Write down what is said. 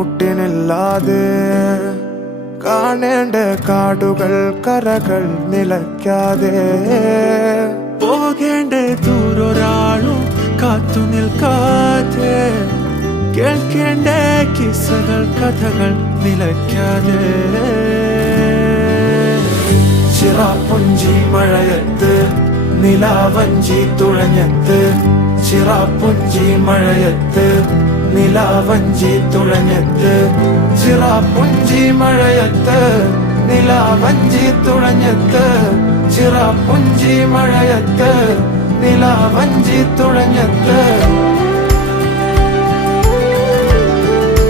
ഒട്ടിനില്ലാതെ കാണേണ്ട കാടുകൾ കരകൾ നിലയ്ക്കാതെ പോകേണ്ട ദൂരൊരാളും കാത്തു നിൽക്കാതെ കേൾക്കേണ്ട കിസ്സകൾ കഥകൾ നിലയ്ക്കാതെ ചിറാപ്പുഞ്ചി മഴയത്ത് നിലാവഞ്ചി തുഴഞ്ഞത്ത് ചിറാപ്പുഞ്ചി മഴയത്ത് നിലാവഞ്ചി തുഴഞ്ഞത്ത് ചിറാപ്പുഞ്ചി മഴയത്ത് നിലാവഞ്ചി തുഴഞ്ഞത്ത് ചിറാപ്പുഞ്ചി മഴയത്ത് നിലാവഞ്ചി തുഴഞ്ഞത്ത്